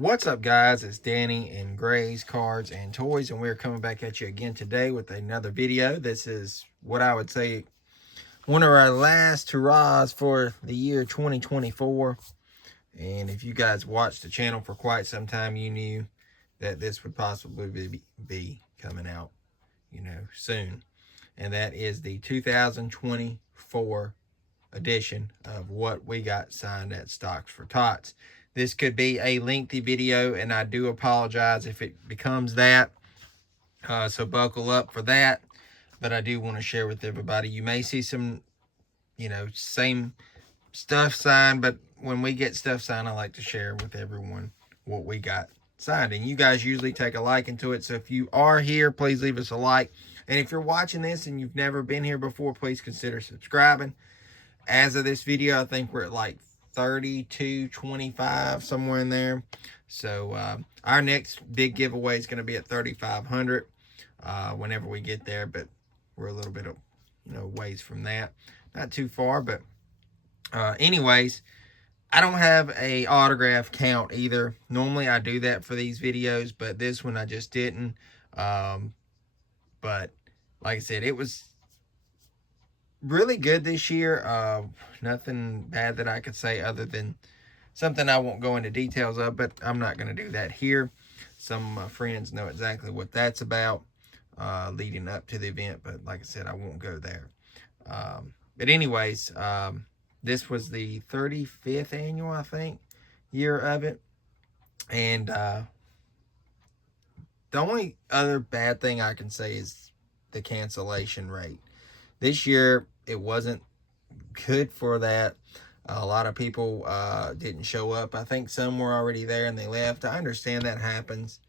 What's up, guys? It's Danny and Gray's Cards and Toys, and we're coming back at you again today with another video. This is what I would say one of our last hurrahs for the year 2024. And if you guys watched the channel for quite some time, you knew that this would possibly be coming out, soon. And that is the 2024 edition of what we got signed at Stocks for Tots. This could be a lengthy video, and I do apologize if it becomes that. So buckle up for that. But I do want to share with everybody. You may see some, same stuff signed, but when we get stuff signed, I like to share with everyone what we got signed. And you guys usually take a liking to it. So if you are here, please leave us a like. And if you're watching this and you've never been here before, please consider subscribing. As of this video, I think we're at like 32.25, somewhere in there. So our next big giveaway is going to be at 3,500 whenever we get there, but we're a little bit of ways from that, not too far. But anyways, I don't have a autograph count either. Normally I do that for these videos, but this one I just didn't. But like I said, it was really good this year. Nothing bad that I could say other than something I won't go into details of, but I'm not going to do that here. Some of my friends know exactly what that's about leading up to the event, but like I said, I won't go there. But anyways, this was the 35th annual, I think, year of it. And the only other bad thing I can say is the cancellation rate. This year, it wasn't good for that. A lot of people didn't show up. I think some were already there and they left. I understand that happens.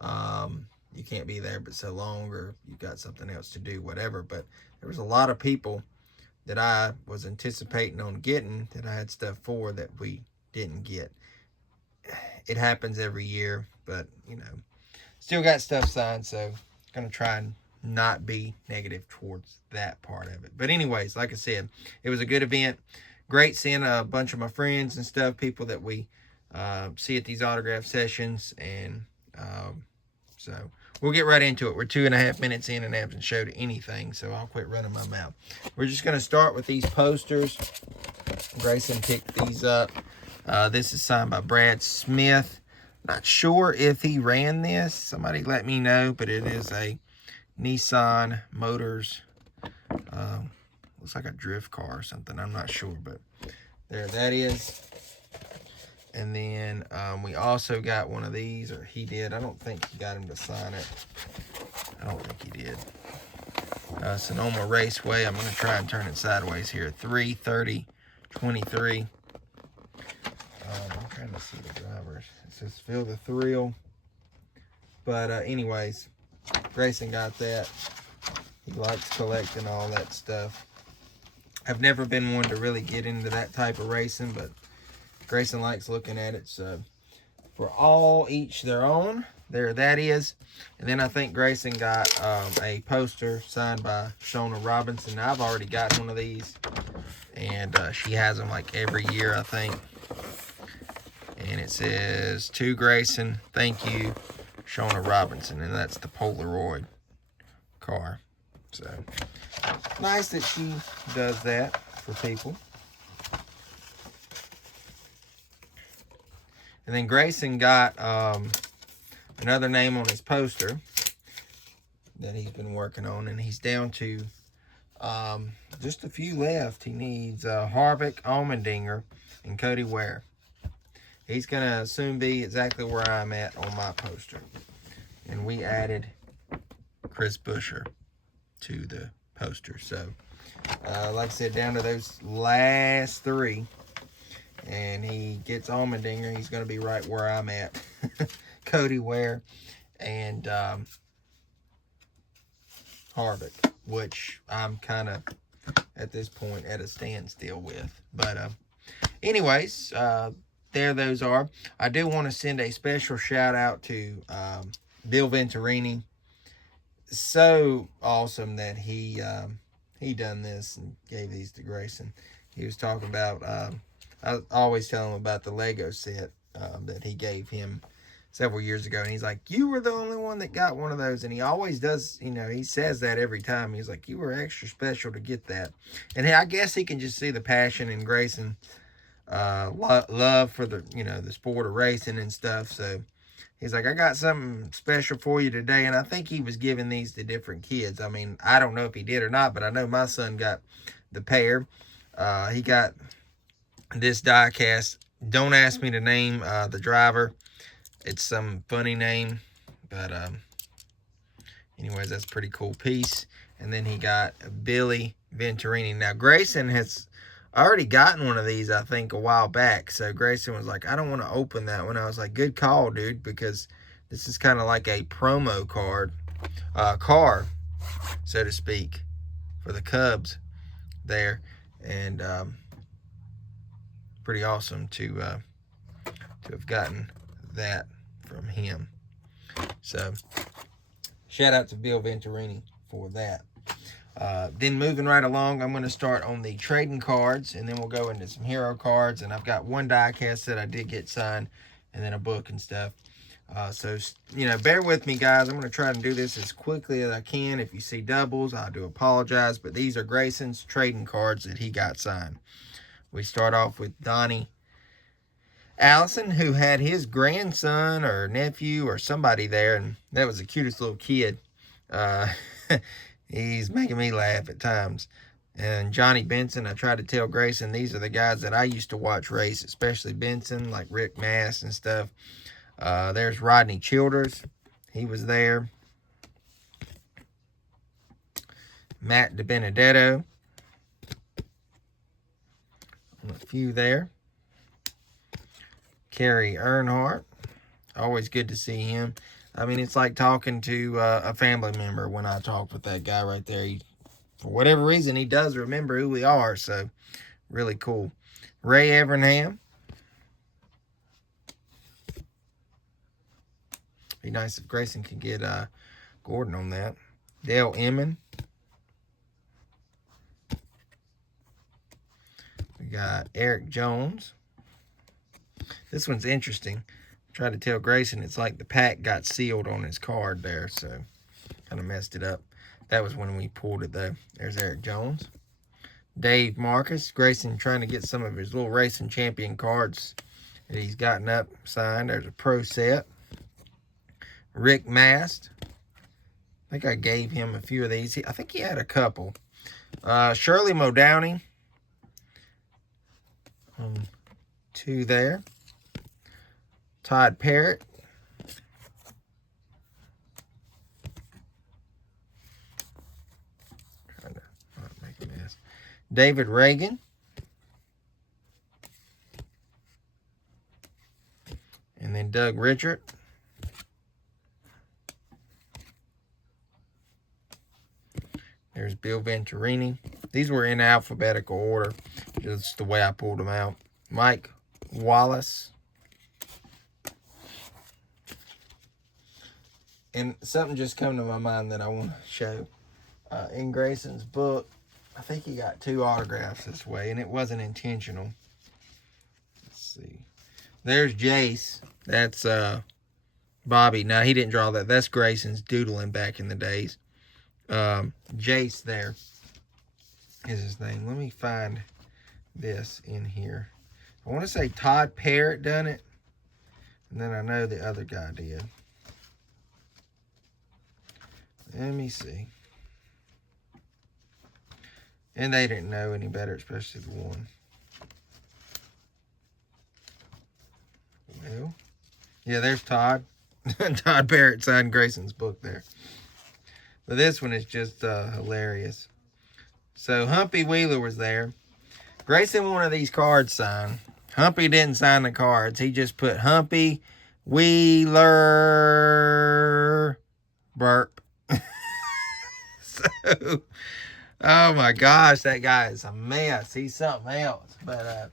You can't be there but so long, or you've got something else to do, whatever. But there was a lot of people that I was anticipating on getting that I had stuff for that we didn't get. It happens every year, but, still got stuff signed, so going to try and not be negative towards that part of it. But anyways, like I said, it was a good event. Great seeing a bunch of my friends and stuff, people that we see at these autograph sessions. And so we'll get right into it. We're 2.5 minutes in and haven't showed anything, so I'll quit running my mouth. We're just going to start with these posters. Grayson picked these up. This is signed by Brad Smith. Not sure if he ran this. Somebody let me know, but it is a Nissan Motors, looks like a drift car or something. I'm not sure, but there that is. And then we also got one of these, or he did. I don't think he got him to sign it. I don't think he did. Sonoma Raceway. I'm going to try and turn it sideways here. 3/30/23. I'm trying to see the drivers. It says Feel the Thrill. But anyways, Grayson got that. He likes collecting all that stuff. I've never been one to really get into that type of racing, but Grayson likes looking at it. So for all each their own, there that is. And then I think Grayson got a poster signed by Shona Robinson. Now, I've already got one of these, and she has them like every year, I think. And it says, "To Grayson, thank you, Shona Robinson," and that's the Polaroid car. So nice that she does that for people. And then Grayson got another name on his poster that he's been working on, and he's down to just a few left. He needs Harvick, Allmendinger, and Cody Ware. He's going to soon be exactly where I'm at on my poster. And we added Chris Buescher to the poster. So, like I said, down to those last three. And he gets Allmendinger. He's going to be right where I'm at. Cody Ware and Harvick, which I'm kind of, at this point, at a standstill with. But anyways, there those are. I do want to send a special shout out to Bill Venturini. So awesome that he done this and gave these to Grayson. He was talking about, I always tell him about the Lego set that he gave him several years ago, and he's like, you were the only one that got one of those. And he always does, you know, he says that every time. He's like, you were extra special to get that. And I guess he can just see the passion in Grayson, love for the, you know, the sport of racing and stuff. So he's like, I got something special for you today. And I think he was giving these to different kids. I mean, I don't know if he did or not, but I know my son got the pair. He got this die cast. Don't ask me to name the driver. It's some funny name, but anyways, that's a pretty cool piece. And then he got Billy Venturini. Now, Grayson has already gotten one of these, I think, a while back. So Grayson was like, I don't want to open that one. I was like, good call, dude, because this is kind of like a promo car, so to speak, for the Cubs there. And pretty awesome to have gotten that from him. So shout out to Bill Venturini for that. Then moving right along, I'm going to start on the trading cards, and then we'll go into some hero cards. And I've got one die cast that I did get signed, and then a book and stuff. So, you know, bear with me, guys. I'm going to try to do this as quickly as I can. If you see doubles, I do apologize. But these are Grayson's trading cards that he got signed. We start off with Donnie Allison, who had his grandson or nephew or somebody there, and that was the cutest little kid. He's making me laugh at times. And Johnny Benson, I tried to tell Grayson, these are the guys that I used to watch race, especially Benson, like Rick Mast and stuff. There's Rodney Childers. He was there. Matt DiBenedetto. A few there. Kerry Earnhardt. Always good to see him. I mean, it's like talking to a family member when I talk with that guy right there. For whatever reason, he does remember who we are, so really cool. Ray Evernham. Be nice if Grayson could get Gordon on that. Dale Emmon. We got Eric Jones. This one's interesting. Tried to tell Grayson it's like the pack got sealed on his card there, so kind of messed it up. That was when we pulled it, though. There's Eric Jones. Dave Marcus. Grayson trying to get some of his little racing champion cards that he's gotten up signed. There's a pro set. Rick Mast. I think I gave him a few of these. I think he had a couple. Shirley Modownie. Two there. Todd Parrott. Trying to not make a mess. David Reagan. And then Doug Richard. There's Bill Venturini. These were in alphabetical order, just the way I pulled them out. Mike Wallace. And something just come to my mind that I want to show. In Grayson's book, I think he got 2 autographs this way, and it wasn't intentional. Let's see. There's Jace. That's Bobby. Now, he didn't draw that. That's Grayson's doodling back in the days. Jace there is his name. Let me find this in here. I want to say Todd Parrott done it. And then I know the other guy did. Let me see. And they didn't know any better, especially the one. Well, yeah, there's Todd. Todd Parrott signed Grayson's book there. But this one is just hilarious. So Humpy Wheeler was there. Grayson wanted these cards signed. Humpy didn't sign the cards. He just put Humpy Wheeler burp. So, oh my gosh, that guy is a mess. He's something else. But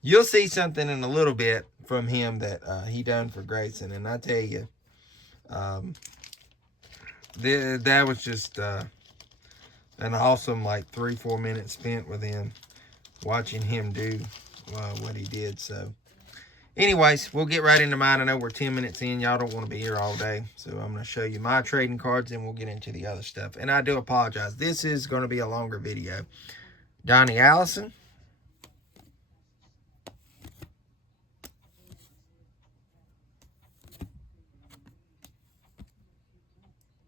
you'll see something in a little bit from him that he done for Grayson. And I tell you, that was just an awesome, like, 3-4 minutes spent with him, watching him do what he did. So, anyways, we'll get right into mine. I know we're 10 minutes in. Y'all don't want to be here all day. So I'm going to show you my trading cards, and we'll get into the other stuff. And I do apologize. This is going to be a longer video. Donnie Allison.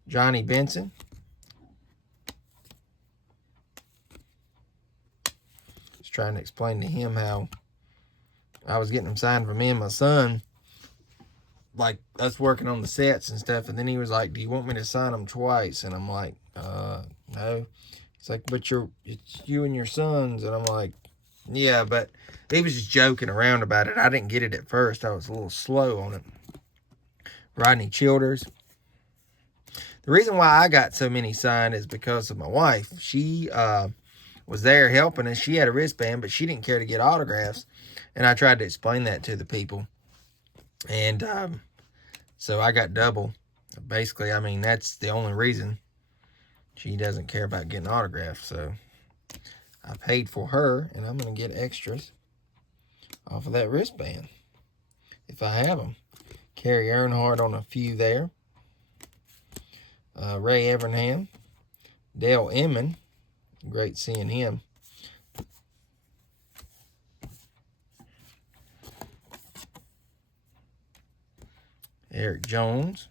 Johnny Benson. Just trying to explain to him how I was getting them signed for me and my son. Like, us working on the sets and stuff. And then he was like, do you want me to sign them twice? And I'm like, no. He's like, but it's you and your sons. And I'm like, yeah, but he was just joking around about it. I didn't get it at first. I was a little slow on it. Rodney Childers. The reason why I got so many signed is because of my wife. She was there helping us. She had a wristband, but she didn't care to get autographs. And I tried to explain that to the people. And so I got double. Basically, I mean, that's the only reason she doesn't care about getting autographs. So I paid for her, and I'm going to get extras off of that wristband if I have them. Carrie Earnhardt on a few there. Ray Evernham. Dale Inman. Great seeing him. Eric Jones.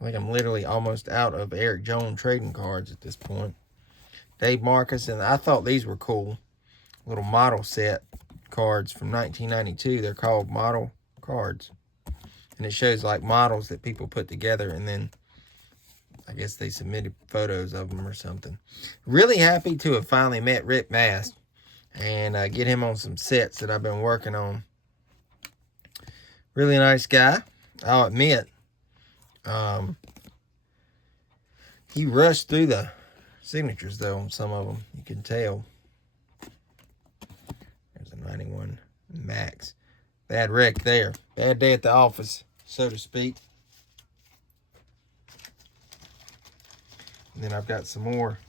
I think I'm literally almost out of Eric Jones trading cards at this point. Dave Marcus, and I thought these were cool. Little model set cards from 1992. They're called model cards. And it shows like models that people put together, and then I guess they submitted photos of them or something. Really happy to have finally met Rick Mast and get him on some sets that I've been working on. Really nice guy, I'll admit. He rushed through the signatures, though, on some of them. You can tell. There's a 91 Max. Bad wreck there. Bad day at the office, so to speak. And then I've got some more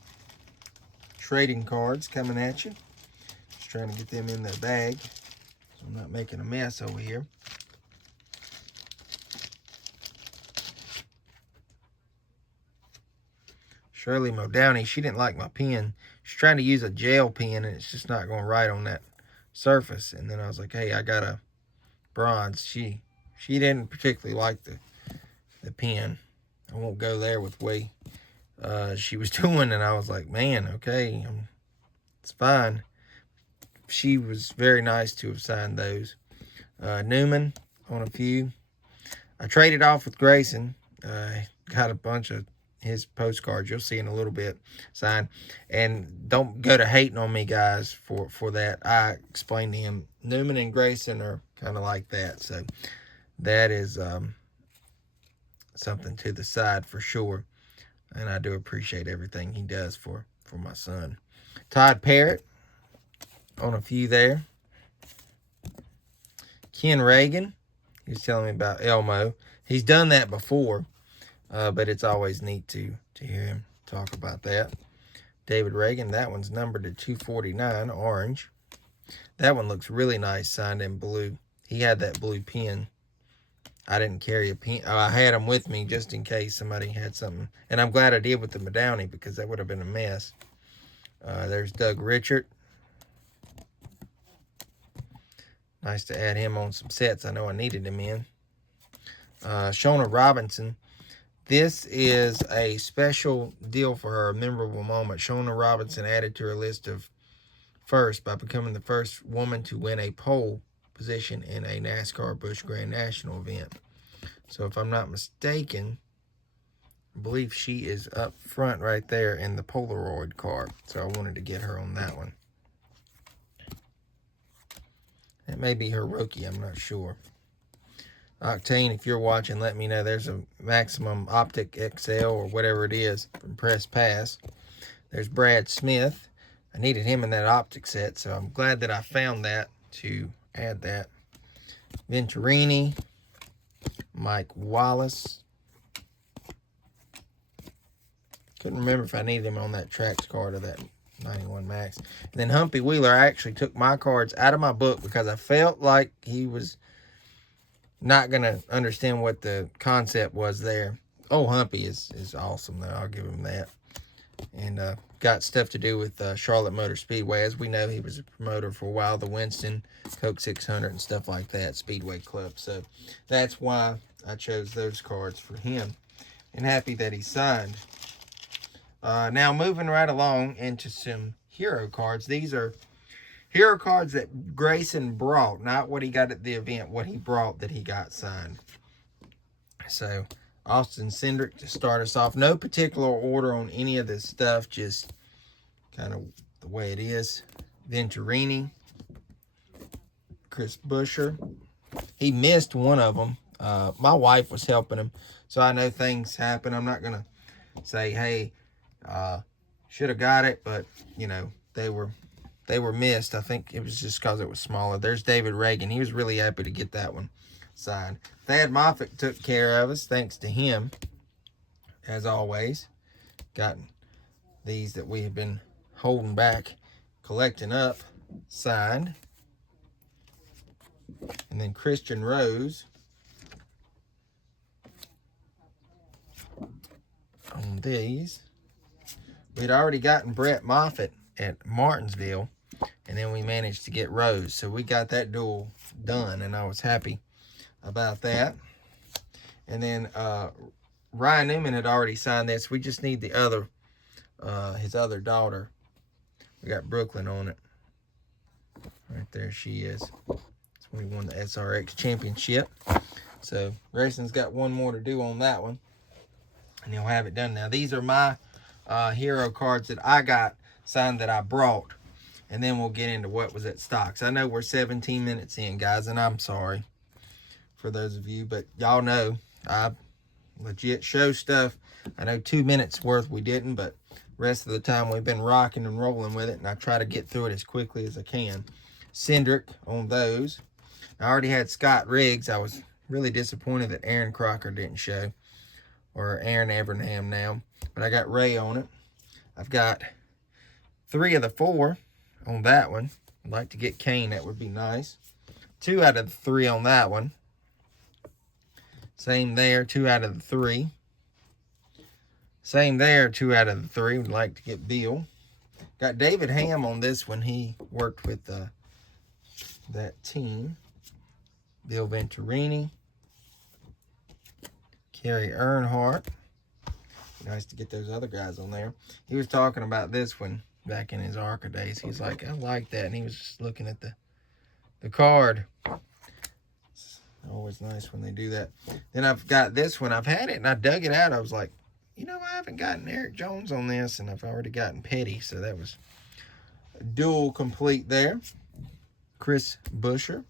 trading cards coming at you. Just trying to get them in the bag so I'm not making a mess over here. Shirley Modowney, she didn't like my pen. She's trying to use a gel pen, and it's just not going right on that surface. And then I was like, hey, I got a bronze. She didn't particularly like the pen. I won't go there with way she was doing, and I was like, man, okay, it's fine. She was very nice to have signed those. Newman on a few. I traded off with Grayson. Got a bunch of his postcards. You'll see in a little bit signed. And don't go to hating on me, guys, for that. I explained to him, Newman and Grayson are kind of like that. So that is something to the side for sure. And I do appreciate everything he does for my son. Todd Parrott on a few there. Ken Reagan. He was telling me about Elmo. He's done that before. But it's always neat to hear him talk about that. David Reagan, that one's numbered to 249, orange. That one looks really nice, signed in blue. He had that blue pen. I didn't carry a pen. I had them with me just in case somebody had something. And I'm glad I did with the Modowney, because that would have been a mess. There's Doug Richard. Nice to add him on some sets. I know I needed him in. Shona Robinson. This is a special deal for her, a memorable moment. Shona Robinson added to her list of first by becoming the first woman to win a pole position in a NASCAR Busch Grand National event. So if I'm not mistaken, I believe she is up front right there in the Polaroid card. So I wanted to get her on that one. It may be her rookie, I'm not sure. Octane, if you're watching, let me know. There's a Maximum Optic XL or whatever it is from Press Pass. There's Brad Smith. I needed him in that optic set, so I'm glad that I found that to add that. Venturini. Mike Wallace. Couldn't remember if I needed him on that tracks card or that 91 Max. And then Humpy Wheeler, I actually took my cards out of my book because I felt like he was not going to understand what the concept was there. Oh, Humpy is awesome, though. I'll give him that. And got stuff to do with Charlotte Motor Speedway. As we know, he was a promoter for a while, the Winston, Coke 600, and stuff like that, Speedway Club. So that's why I chose those cards for him. And happy that he signed. Now, moving right along into some hero cards. These are hero cards that Grayson brought, not what he got at the event, what he brought that he got signed. So, Austin Cindric to start us off. No particular order on any of this stuff, just kind of the way it is. Venturini, Chris Buescher. He missed one of them. My wife was helping him, so I know things happen. I'm not going to say, hey, should have got it, but, you know, they were missed. I think it was just because it was smaller. There's David Reagan. He was really happy to get that one signed. Thad Moffitt took care of us, thanks to him, as always. Gotten these that we have been holding back, collecting up, signed. And then Christian Rose on these. We'd already gotten Brett Moffitt at Martinsville, and then we managed to get Rose. So we got that duel done, and I was happy about that. And then Ryan Newman had already signed this. We just need the other, his other daughter. We got Brooklyn on it. Right there she is. That's when he won the SRX championship. So Grayson's got one more to do on that one, and he'll have it done. Now, these are my hero cards that I got signed that I brought, and then we'll get into what was at stocks. I know we're 17 minutes in, guys, and I'm sorry for those of you, but y'all know I legit show stuff. I know 2 minutes worth we didn't, but rest of the time we've been rocking and rolling with it, and I try to get through it as quickly as I can. Cindric on those. I already had Scott Riggs. I was really disappointed that Aaron Crocker didn't show, or Aaron Evernham now, but I got Ray on it. I've got 3 of the 4 on that one. I'd like to get Kane. That would be nice. 2 out of the 3 on that one. Same there, 2 out of the 3. Same there, 2 out of the 3. Would like to get Bill. Got David Ham on this one. He worked with that team. Bill Venturini. Kerry Earnhardt. Nice to get those other guys on there. He was talking about this one back in his ARCA days. He's like, I like that. And he was just looking at the card. It's always nice when they do that. Then I've got this one. I've had it and I dug it out. I was like, you know, I haven't gotten Eric Jones on this, and I've already gotten Petty. So that was a dual complete there. Chris Buescher.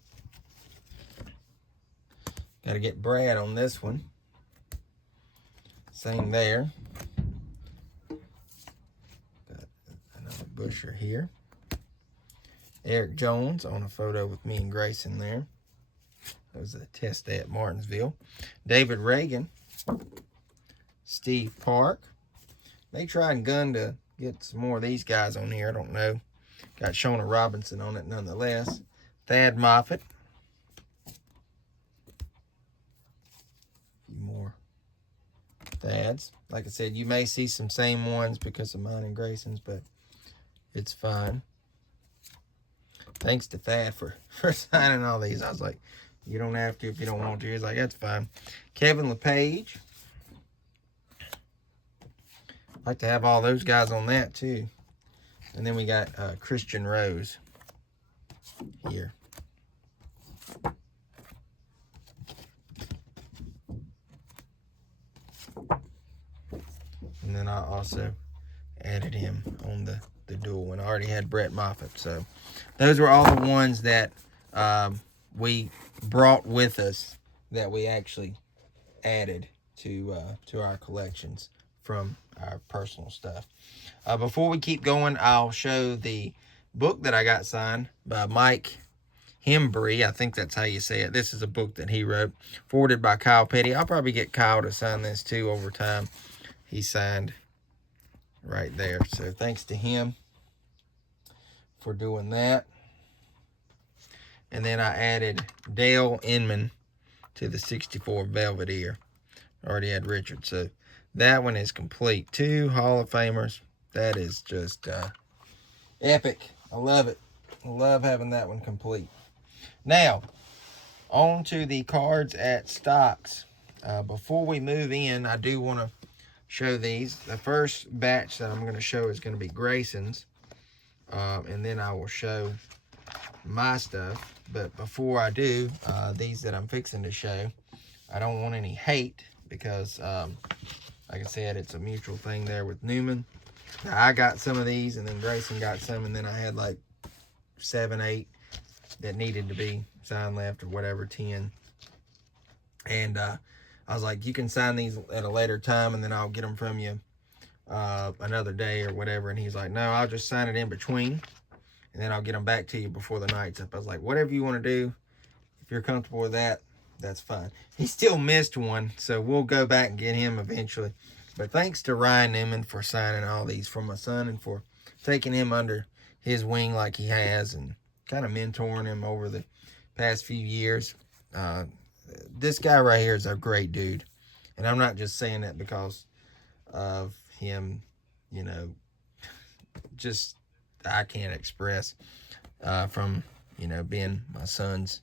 Got to get Brad on this one. Same there. Got another Buescher here. Eric Jones on a photo with me and Grayson there. That was a test day at Martinsville. David Reagan. Steve Park. They tried and gun to get some more of these guys on here. I don't know. Got Shona Robinson on it nonetheless. Thad Moffitt. A few more Thads. Like I said, you may see some same ones because of mine and Grayson's, but it's fine. Thanks to Thad for signing all these. I was like, you don't have to if you don't want to. He's like, that's fine. Kevin LePage. Like to have all those guys on that too. And then we got Christian Rose here. And then I also added him on the dual, and I already had Brett Moffitt. So those were all the ones that we brought with us that we actually added to our collections from our personal stuff. Before we keep going, I'll show the book that I got signed by Mike Hembry. I think that's how you say it. This is a book that he wrote, forwarded by Kyle Petty. I'll probably get Kyle to sign this too over time. He signed right there. So thanks to him. for doing that. And then I added Dale Inman to the 64 Belvedere. Already had Richard, so that one is complete. 2 Hall of Famers. That is just epic. I love it. I love having that one complete. Now, on to the cards at Stocks. Before we move in, I do want to show these. The first batch that I'm going to show is going to be Grayson's. And then I will show my stuff. But before I do, these that I'm fixing to show, I don't want any hate because, like I said, it's a mutual thing there with Newman. Now, I got some of these, and then Grayson got some, and then I had like 7, 8 that needed to be signed left, or whatever, 10. And I was like, you can sign these at a later time, and then I'll get them from you another day or whatever. And he's like, no, I'll just sign it in between, and then I'll get them back to you before the night's up. I was like, whatever you want to do, if you're comfortable with that, that's fine. He still missed one, so we'll go back and get him eventually. But thanks to Ryan Newman for signing all these for my son and for taking him under his wing like he has and kind of mentoring him over the past few years. This guy right here is a great dude. And I'm not just saying that because of him, you know, just I can't express from, you know, being my son's,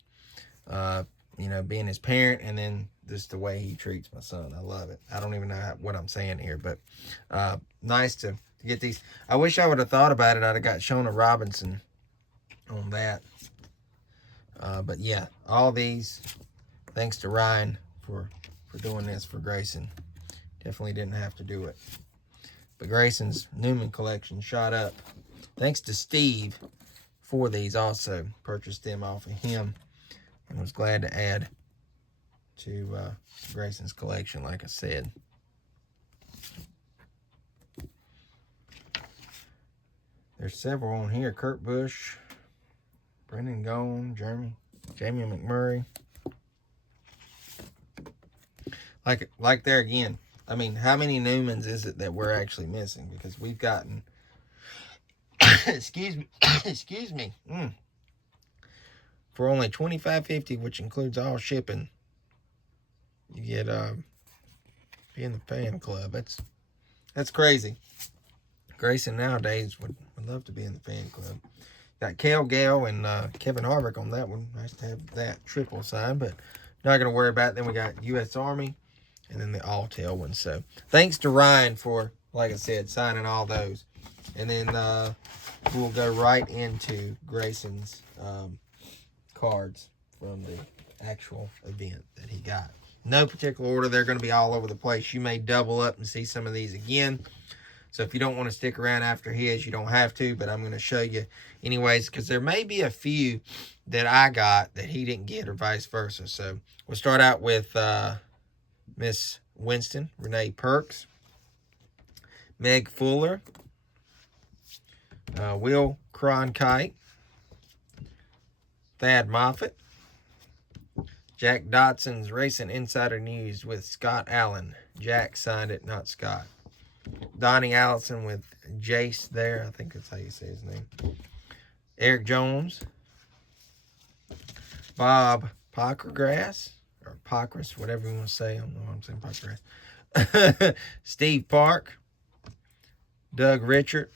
you know, being his parent, and then just the way he treats my son. I love it. I don't even know what I'm saying here, but nice to get these. I wish I would have thought about it. I'd have got Shona Robinson on that. But yeah, all these, thanks to Ryan for doing this for Grayson. Definitely didn't have to do it. But Grayson's Newman collection shot up. Thanks to Steve for these also. Purchased them off of him and was glad to add to Grayson's collection, like I said. There's several on here. Kurt Busch, Brendan Gaughan, Jamie McMurray. Like there again, I mean, how many Newmans is it that we're actually missing? Because we've gotten, excuse me, for only $25.50, which includes all shipping, you get be in the fan club. That's crazy. Grayson nowadays would love to be in the fan club. Got Cale Gale and Kevin Harvick on that one. Nice to have that triple sign, but not going to worry about it. Then we got U.S. Army and then the all-tail one. So thanks to Ryan for, like I said, signing all those. And then we'll go right into Grayson's cards from the actual event that he got. No particular order. They're going to be all over the place. You may double up and see some of these again. So if you don't want to stick around after his, you don't have to, but I'm going to show you anyways, because there may be a few that I got that he didn't get or vice versa. So we'll start out with Miss Winston, Renee Perks, Meg Fuller, Will Cronkite, Thad Moffitt, Jack Dotson's Racing Insider News with Scott Allen. Jack signed it, not Scott. Donnie Allison with Jace there. I think that's how you say his name. Eric Jones. Bob Pockergrass. Or Pockras, whatever you want to say. I don't know why I'm saying Pockergrass. Steve Park. Doug Richard.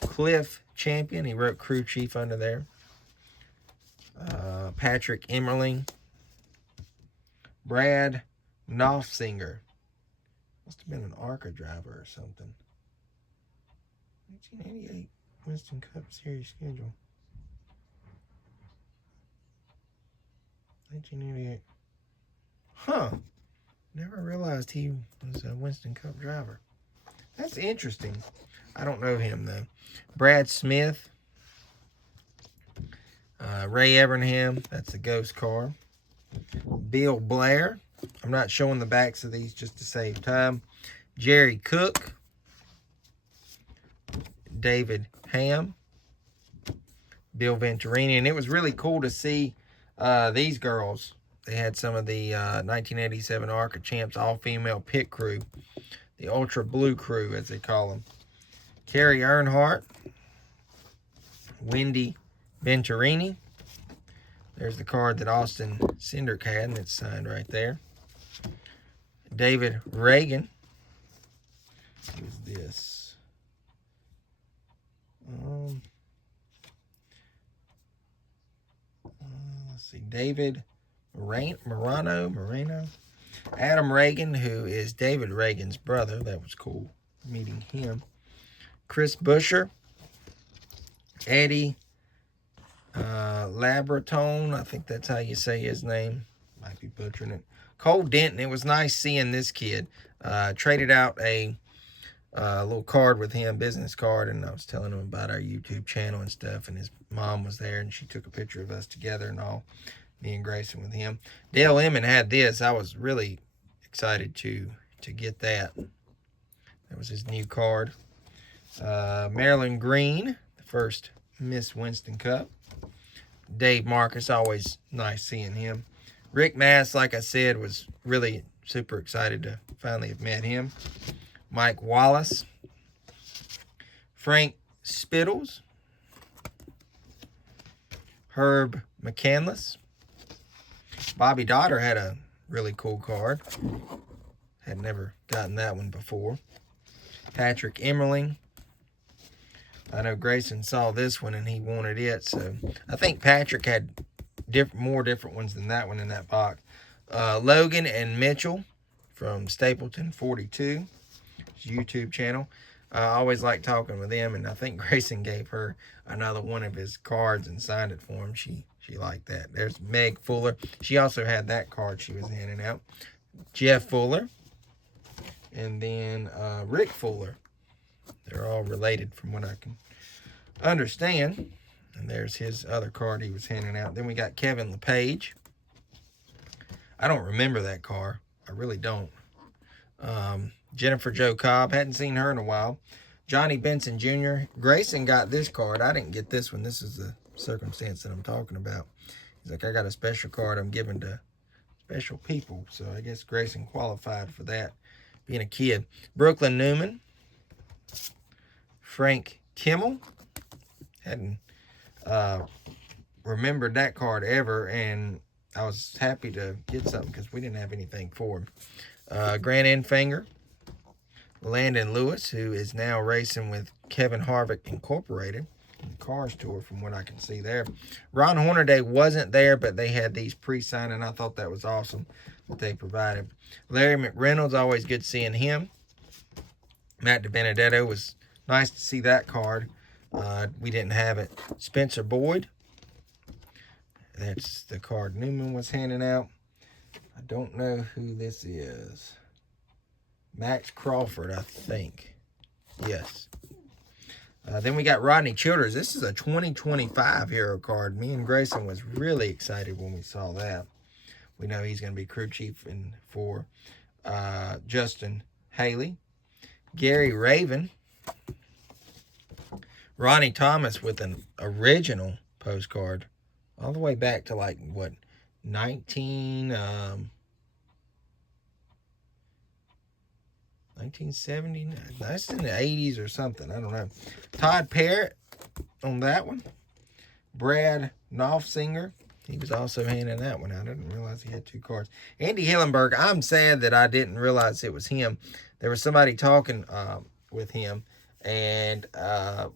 Cliff Champion. He wrote Crew Chief under there. Patrick Emmerling. Brad Knopfsinger. Must have been an ARCA driver or something. 1988 Winston Cup Series schedule. 1988. Huh. Never realized he was a Winston Cup driver. That's interesting. I don't know him, though. Brad Smith. Ray Evernham. That's the ghost car. Bill Blair. I'm not showing the backs of these just to save time. Jerry Cook. David Ham. Bill Venturini. And it was really cool to see these girls. They had some of the 1987 ARCA Champs all-female pit crew. The Ultra Blue crew, as they call them. Carrie Earnhardt. Wendy Venturini. There's the card that Austin Cindric had, and it's signed right there. David Reagan. Who's this? Let's see. David Moreno. Adam Reagan, who is David Reagan's brother. That was cool meeting him. Chris Buescher. Eddie Labratone. I think that's how you say his name. Might be butchering it. Cole Denton. It was nice seeing this kid. Traded out a little card with him, business card, and I was telling him about our YouTube channel and stuff, and his mom was there, and she took a picture of us together and all, me and Grayson with him. Dale Emmon had this. I was really excited to get that. That was his new card. Marilyn Green, the first Miss Winston Cup. Dave Marcus, always nice seeing him. Rick Mass, like I said, was really super excited to finally have met him. Mike Wallace. Frank Spittles. Herb McCandless. Bobby Dotter had a really cool card. Had never gotten that one before. Patrick Emmerling. I know Grayson saw this one and he wanted it, so I think Patrick had more different ones than that one in that box. Logan and Mitchell from Stapleton 42, his YouTube channel. I always like talking with them, and I think Grayson gave her another one of his cards and signed it for him. She liked that. There's Meg Fuller. She also had that card she was handing out. Jeff Fuller. And then Rick Fuller. They're all related from what I can understand. And there's his other card he was handing out. Then we got Kevin LePage. I don't remember that car. I really don't. Jennifer Jo Cobb. Hadn't seen her in a while. Johnny Benson Jr. Grayson got this card. I didn't get this one. This is the circumstance that I'm talking about. He's like, I got a special card I'm giving to special people. So I guess Grayson qualified for that, being a kid. Brooklyn Newman. Frank Kimmel. Hadn't remembered that card ever, and I was happy to get something because we didn't have anything for him. Grant Enfinger. Landon Lewis, who is now racing with Kevin Harvick Incorporated in the Cars Tour from what I can see there. Ron Hornaday wasn't there, but they had these pre-signed, and I thought that was awesome that they provided. Larry McReynolds, always good seeing him. Matt DiBenedetto, was nice to see that card. We didn't have it. Spencer Boyd. That's the card Newman was handing out. I don't know who this is. Max Crawford, I think. Yes. Then we got Rodney Childers. This is a 2025 hero card. Me and Grayson was really excited when we saw that. We know he's going to be crew chief for Justin Haley. Gary Raven. Ronnie Thomas with an original postcard. All the way back to like, what, 1970? That's in the 80s or something. I don't know. Todd Parrott on that one. Brad Knopfsinger. He was also handing that one out. I didn't realize he had two cards. Andy Hillenberg. I'm sad that I didn't realize it was him. There was somebody talking with him, and I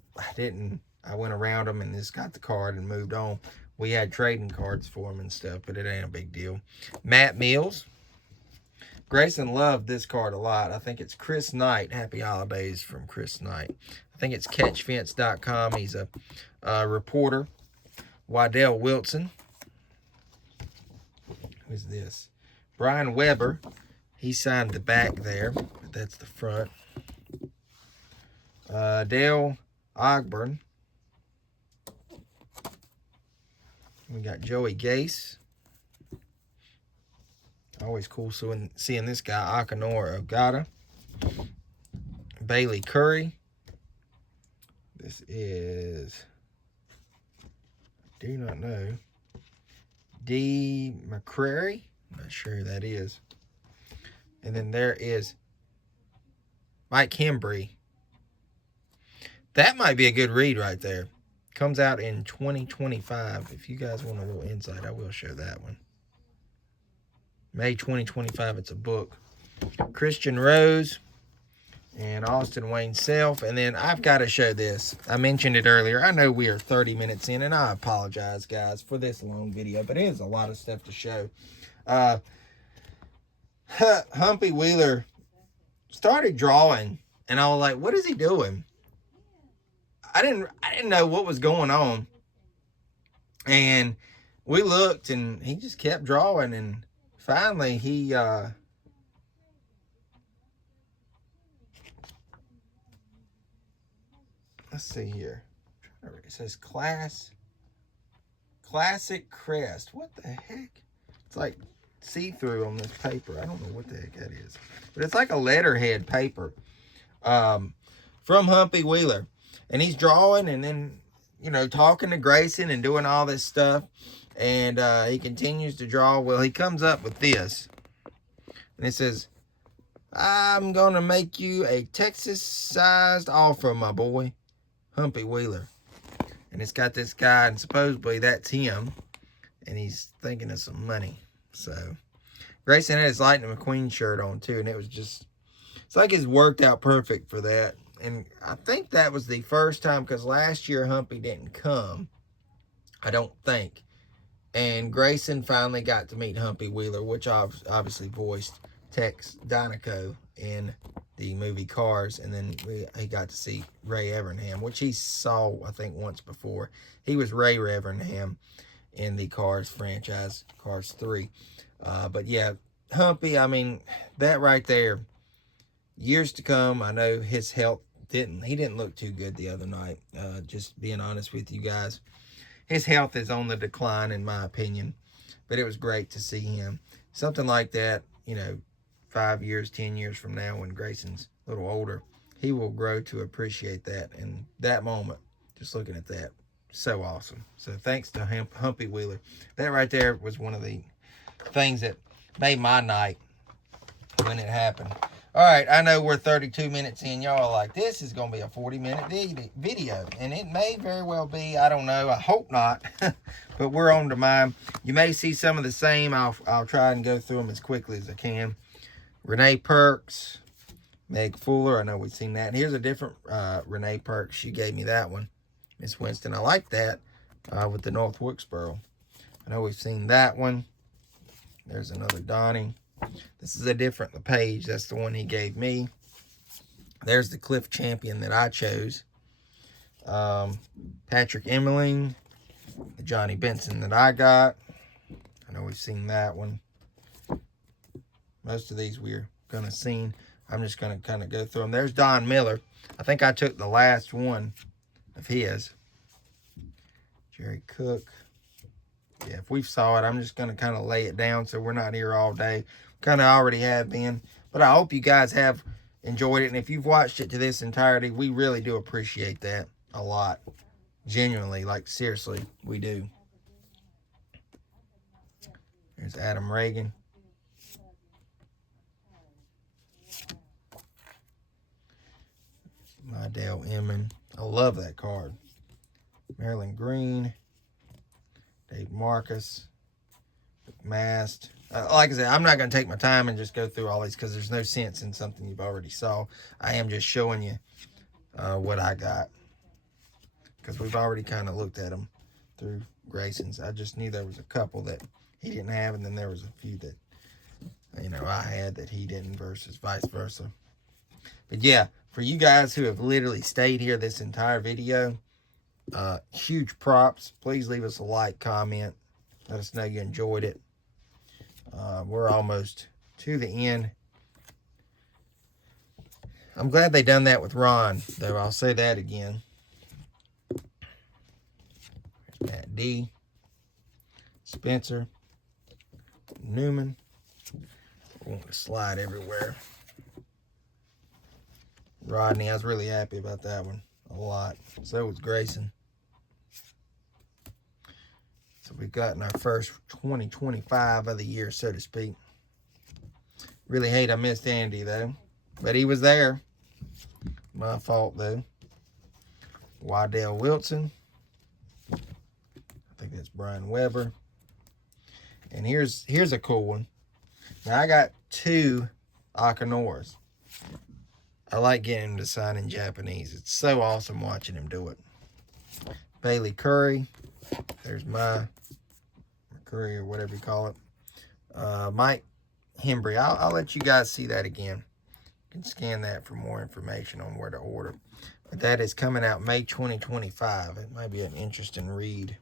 went around him and just got the card and moved on. We had trading cards for him and stuff, but it ain't a big deal. Matt Mills. Grayson loved this card a lot. I think it's Chris Knight. Happy holidays from Chris Knight. I think it's catchfence.com. He's a reporter. Waddell Wilson. Who's this? Brian Weber. He signed the back there, but that's the front. Dale Ogburn. We got Joey Gase. Always cool seeing this guy, Akinora Ogata. Bailey Curry. This is, I do not know. D. McCrary. I'm not sure who that is. And then there is Mike Hembry. That might be a good read right there. Comes out in 2025. If you guys want a little insight, I will show that one. May 2025, it's a book. Christian Rose and Austin Wayne Self. And then I've got to show this. I mentioned it earlier. I know we are 30 minutes in, and I apologize, guys, for this long video, but it is a lot of stuff to show. Humpy Wheeler started drawing, and I was like, what is he doing? I didn't know what was going on. And we looked, and he just kept drawing, and finally he let's see here. It says classic crest. What the heck? It's like see-through on this paper. I don't know what the heck that is, but it's like a letterhead paper from Humpy Wheeler. And he's drawing, and then, you know, talking to Grayson and doing all this stuff. And he continues to draw. Well, he comes up with this. And it says, I'm going to make you a Texas-sized offer, my boy, Humpy Wheeler. And it's got this guy, and supposedly that's him. And he's thinking of some money. So, Grayson had his Lightning McQueen shirt on, too. And it was just, it's like it's worked out perfect for that. And I think that was the first time, because last year Humpy didn't come, I don't think. And Grayson finally got to meet Humpy Wheeler, which obviously voiced Tex Dinoco in the movie Cars. And then he got to see Ray Evernham, which he saw, I think, once before. He was Ray Evernham in the Cars franchise, Cars 3. But yeah, Humpy, I mean, that right there, years to come. I know his health he didn't look too good the other night. Just being honest with you guys, his health is on the decline, in my opinion. But it was great to see him. Something like that, you know, 5 years, 10 years from now, when Grayson's a little older, he will grow to appreciate that. And that moment, just looking at that, so awesome. So thanks to Humpy Wheeler. That right there was one of the things that made my night when it happened. All right, I know we're 32 minutes in. Y'all are like, this is going to be a 40-minute video. And it may very well be. I don't know. I hope not. But we're on to mine. You may see some of the same. I'll try and go through them as quickly as I can. Renee Perks. Meg Fuller. I know we've seen that. And here's a different Renee Perks. She gave me that one. Miss Winston. I like that with the North Wilkesboro. I know we've seen that one. There's another Donnie. This is a different page. That's the one he gave me. There's the Cliff Champion that I chose. Patrick Emmeling. The Johnny Benson that I got. I know we've seen that one. Most of these we're going to see. I'm just going to kind of go through them. There's Don Miller. I think I took the last one of his. Jerry Cook. Yeah, if we saw it, I'm just going to kind of lay it down so we're not here all day. Kind of already have been. But I hope you guys have enjoyed it. And if you've watched it to this entirety, we really do appreciate that a lot. Genuinely, like seriously, we do. There's Adam Reagan. Mydell Emmon. I love that card. Marilyn Green. Dave Marcus. McMast. Like I said, I'm not going to take my time and just go through all these because there's no sense in something you've already saw. I am just showing you what I got. Because we've already kind of looked at them through Grayson's. I just knew there was a couple that he didn't have, and then there was a few that, you know, I had that he didn't versus vice versa. But yeah, for you guys who have literally stayed here this entire video, huge props. Please leave us a like, comment. Let us know you enjoyed it. We're almost to the end. I'm glad they done that with Ron, though. I'll say that again. There's Matt D. Spencer. Newman. I want to slide everywhere. Rodney, I was really happy about that one. A lot. So was Grayson. So we've gotten our first 2025 of the year, so to speak. Really hate I missed Andy, though. But he was there. My fault, though. Waddell Wilson. That's Brian Weber. And here's a cool one. Now, I got 2 Akinoras. I like getting him to sign in Japanese. It's so awesome watching him do it. Bailey Curry. There's my Curry, or whatever you call it. Mike Hembry. I'll let you guys see that again. You can scan that for more information on where to order. But that is coming out May 2025. It might be an interesting read.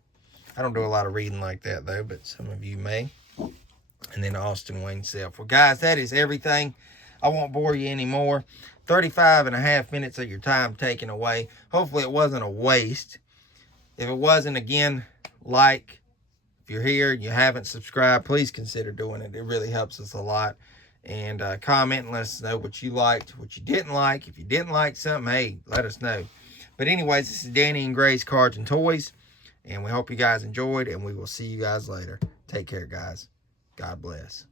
I don't do a lot of reading like that, though, but some of you may. And then Austin Wayne Self. Well, guys, that is everything. I won't bore you anymore. 35.5 minutes of your time taken away. Hopefully it wasn't a waste. If it wasn't, again, like, if you're here and you haven't subscribed, please consider doing it. It really helps us a lot. And comment and let us know what you liked, what you didn't like. If you didn't like something, hey, let us know. But anyways, this is Danny and Gray's Cards and Toys. And we hope you guys enjoyed, and we will see you guys later. Take care, guys. God bless.